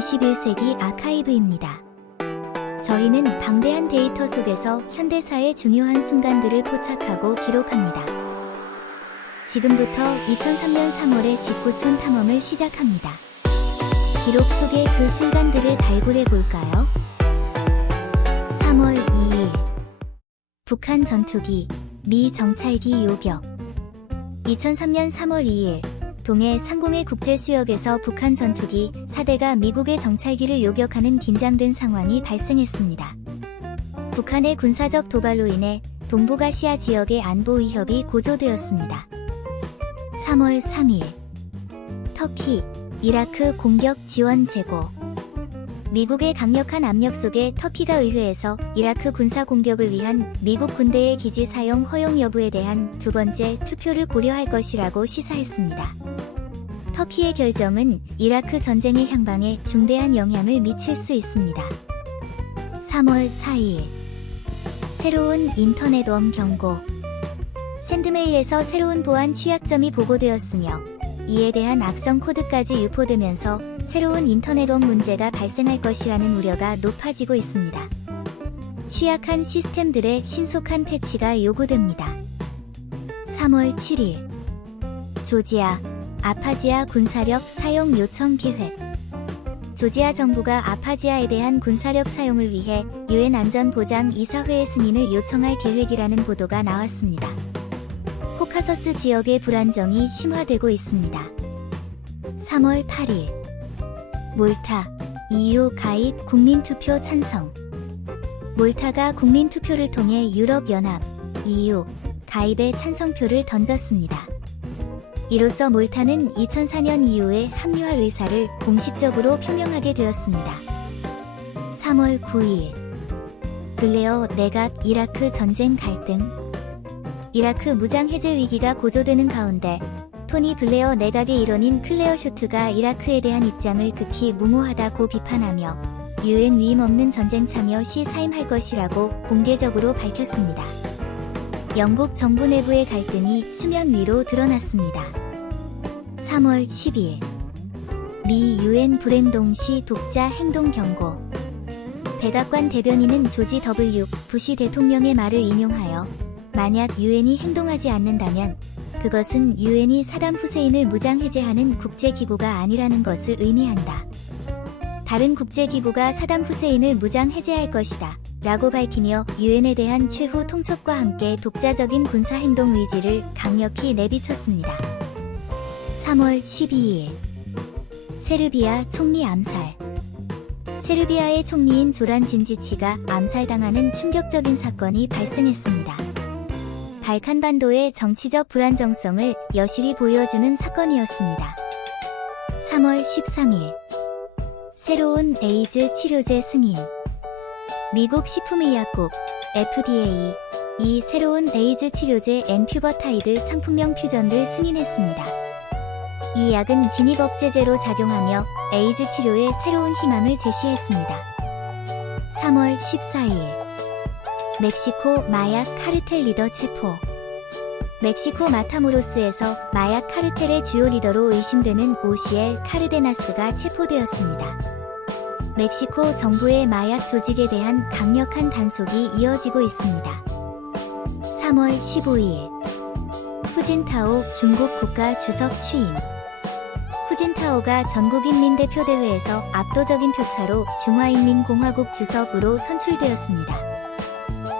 21세기 아카이브입니다. 저희는 방대한 데이터 속에서 현대사의 중요한 순간들을 포착하고 기록합니다. 지금부터 2003년 3월의 직구촌 탐험을 시작합니다. 기록 속의 그 순간들을 발굴해 볼까요? 3월 2일 북한 전투기 미 정찰기 요격 2003년 3월 2일 동해 상공의 국제수역에서 북한 전투기 4대가 미국의 정찰기를 요격하는 긴장된 상황이 발생했습니다. 북한의 군사적 도발로 인해 동북아시아 지역의 안보 위협이 고조되었습니다. 3월 3일 터키, 이라크 공격 지원 제고 미국의 강력한 압력 속에 터키가 의회에서 이라크 군사 공격을 위한 미국 군대의 기지 사용 허용 여부에 대한 두 번째 투표를 고려할 것이라고 시사했습니다. 터키의 결정은 이라크 전쟁의 향방에 중대한 영향을 미칠 수 있습니다. 3월 4일 새로운 인터넷 웜 경고 샌드메이에서 새로운 보안 취약점이 보고되었으며 이에 대한 악성 코드까지 유포되면서 새로운 인터넷원 문제가 발생할 것이라는 우려가 높아지고 있습니다. 취약한 시스템들의 신속한 패치가 요구됩니다. 3월 7일 조지아 아파지아 군사력 사용 요청 계획 조지아 정부가 아파지아에 대한 군사력 사용을 위해 유엔 안전보장 이사회의 승인을 요청할 계획이라는 보도가 나왔습니다. 코카서스 지역의 불안정이 심화되고 있습니다. 3월 8일 몰타 EU 가입 국민투표 찬성 몰타가 국민투표를 통해 유럽연합 EU 가입에 찬성표를 던졌습니다. 이로써 몰타는 2004년 이후에 합류할 의사를 공식적으로 표명하게 되었습니다. 3월 9일 블레어 내각 이라크 전쟁 갈등 이라크 무장 해제 위기가 고조되는 가운데 토니 블레어 내각의 일원인 클레어 쇼트가 이라크에 대한 입장을 극히 무모하다고 비판하며 유엔 위임 없는 전쟁 참여 시 사임할 것이라고 공개적으로 밝혔습니다. 영국 정부 내부의 갈등이 수면 위로 드러났습니다. 3월 10일 미 유엔 불행동시 독자 행동 경고 백악관 대변인은 조지 W. 부시 대통령의 말을 인용하여 만약 유엔이 행동하지 않는다면 그것은 유엔이 사담 후세인을 무장 해제하는 국제기구가 아니라는 것을 의미한다. 다른 국제기구가 사담 후세인을 무장 해제할 것이다. 라고 밝히며 유엔에 대한 최후 통첩과 함께 독자적인 군사행동 의지를 강력히 내비쳤습니다. 3월 12일 세르비아 총리 암살 세르비아의 총리인 조란 진지치가 암살당하는 충격적인 사건이 발생했습니다. 발칸반도의 정치적 불안정성을 여실히 보여주는 사건이었습니다. 3월 13일 새로운 에이즈 치료제 승인 미국 식품의약국 FDA 이 새로운 에이즈 치료제 엔퓨버타이드 상품명 퓨전을 승인했습니다. 이 약은 진입억제제로 작용하며 에이즈 치료에 새로운 희망을 제시했습니다. 3월 14일 멕시코 마약 카르텔 리더 체포 멕시코 마타모로스에서 마약 카르텔의 주요 리더로 의심되는 오시엘 카르데나스가 체포되었습니다. 멕시코 정부의 마약 조직에 대한 강력한 단속이 이어지고 있습니다. 3월 15일 후진타오 중국 국가 주석 취임 후진타오가 전국인민대표대회에서 압도적인 표차로 중화인민공화국 주석으로 선출되었습니다.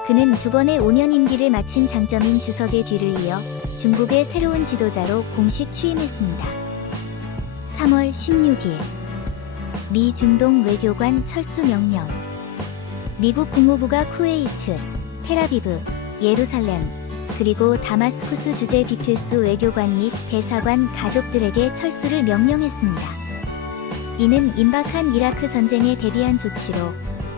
그는 두 번의 5년 임기를 마친 장점인 주석의 뒤를 이어 중국의 새로운 지도자로 공식 취임했습니다. 3월 16일 미 중동 외교관 철수 명령 미국 국무부가 쿠웨이트, 테라비브, 예루살렘, 그리고 다마스쿠스 주재 비필수 외교관 및 대사관 가족들에게 철수를 명령했습니다. 이는 임박한 이라크 전쟁에 대비한 조치로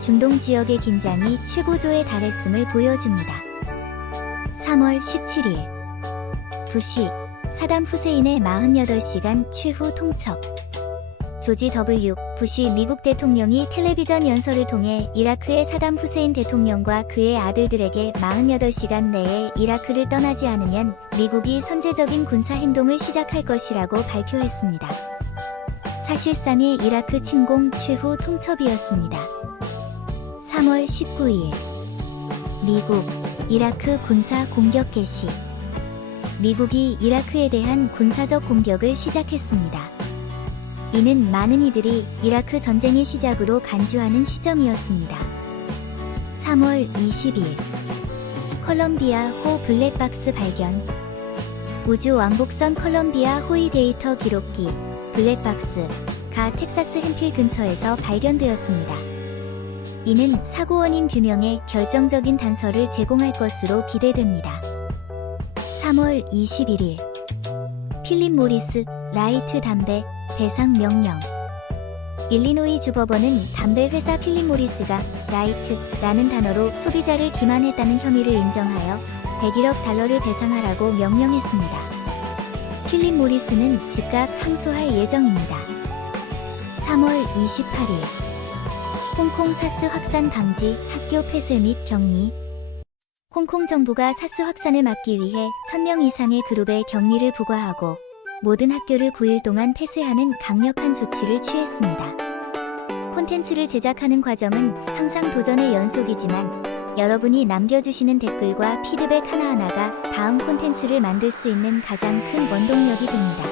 중동 지역의 긴장이 최고조에 달했음을 보여줍니다. 3월 17일 부시 사담 후세인의 48시간 최후 통첩 조지 W. 부시 미국 대통령이 텔레비전 연설을 통해 이라크의 사담 후세인 대통령과 그의 아들들에게 48시간 내에 이라크를 떠나지 않으면 미국이 선제적인 군사 행동을 시작할 것이라고 발표했습니다. 사실상의 이라크 침공 최후 통첩이었습니다. 3월 19일 미국 이라크 군사 공격 개시 미국이 이라크에 대한 군사적 공격을 시작했습니다. 이는 많은 이들이 이라크 전쟁의 시작으로 간주하는 시점이었습니다. 3월 20일 컬럼비아 호 블랙박스 발견 우주 왕복선 컬럼비아 호위 데이터 기록기 블랙박스가 텍사스 햄필 근처에서 발견되었습니다. 이는 사고 원인 규명에 결정적인 단서를 제공할 것으로 기대됩니다. 3월 21일 필립 모리스 라이트 담배 배상 명령 일리노이 주법원은 담배 회사 필립 모리스가 라이트라는 단어로 소비자를 기만했다는 혐의를 인정하여 101억 달러를 배상하라고 명령했습니다. 필립 모리스는 즉각 항소할 예정입니다. 3월 28일 홍콩 사스 확산 방지 학교 폐쇄 및 격리 홍콩 정부가 사스 확산을 막기 위해 1000명 이상의 그룹에 격리를 부과하고 모든 학교를 9일 동안 폐쇄하는 강력한 조치를 취했습니다. 콘텐츠를 제작하는 과정은 항상 도전의 연속이지만 여러분이 남겨주시는 댓글과 피드백 하나하나가 다음 콘텐츠를 만들 수 있는 가장 큰 원동력이 됩니다.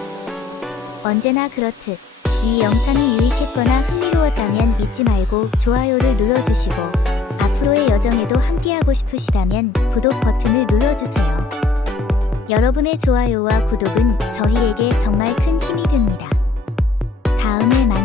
언제나 그렇듯 이 영상이 유익했거나 흥미로웠다면 잊지 말고 좋아요를 눌러주시고 앞으로의 여정에도 함께하고 싶으시다면 구독 버튼을 눌러주세요. 여러분의 좋아요와 구독은 저희에게 정말 큰 힘이 됩니다. 다음에 만나요.